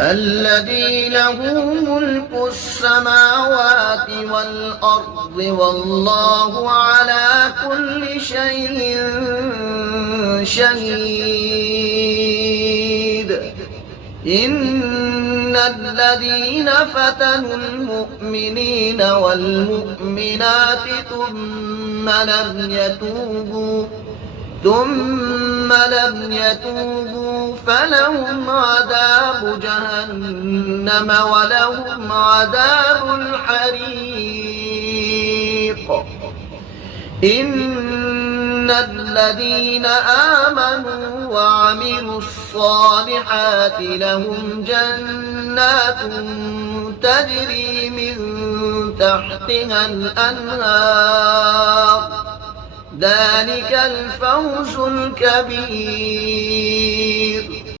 الذي له ملك السماوات والأرض والله على كل شيء شهيد. إن الذين فتنوا المؤمنين والمؤمنات ثم لم يتوبوا فلهم عذاب جهنم ولهم عذاب الحريق. إن الذين آمنوا وعملوا الصالحات لهم جنات تجري من تحتها الأنهار ذلك الفوز الكبير.